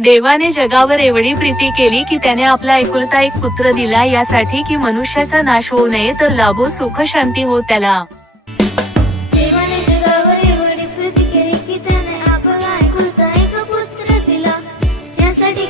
देवाने जगावर एवढी प्रीती केली की त्याने आपला एकुलता एक पुत्र दिला, यासाठी की मनुष्याचा नाश होऊ नये तर लाभो सुख शांती हो त्याला। देवाने जगावर एवढी प्रीती केली की त्याने आपला एकुलता एक पुत्र दिला, यासाठी